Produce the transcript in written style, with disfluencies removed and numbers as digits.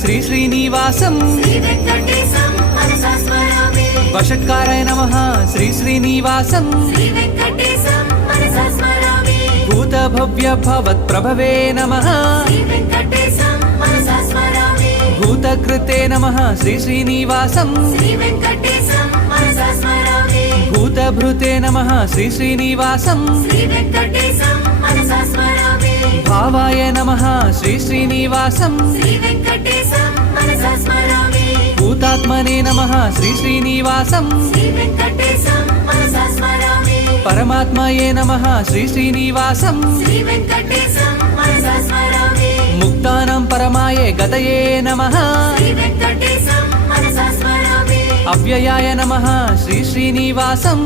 శ్రీ శ్రీనివాసం వషట్కారాయ నమః శ్రీ శ్రీనివాసం భూత భవ్య భవత్ ప్రభవే నమః భూతకృతే నమః శ్రీ శ్రీనివాసం భూతభృతే నమః శ్రీ శ్రీనివాసం భావాయ నమః శ్రీ శ్రీనివాసం భూతాత్మనే నమః శ్రీ శ్రీనివాసం పరమాత్మయే నమః శ్రీ శ్రీనివాసం ముక్తానాం పరమాయే గతయే నమః అవ్యయాయ నమః శ్రీ శ్రీనివాసం